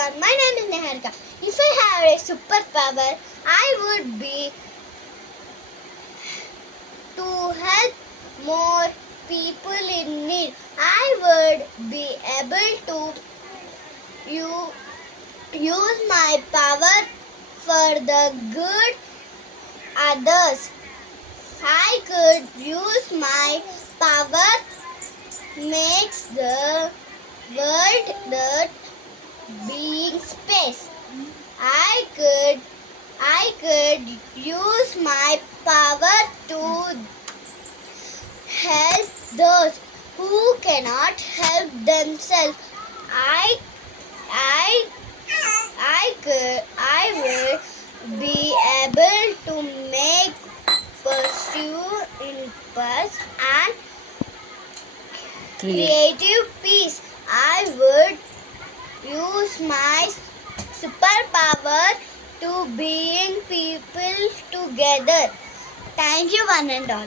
everyone, my name is Neharika. If I had a superpower, I would be to help more people in need. I would be able to use my power for the good others. I could use my power makes the world the being space. I could use my power to help those who cannot help themselves. I will be able to make pursue impulse and creative peace. I would use my superpower to bring people together. Thank you, one and all.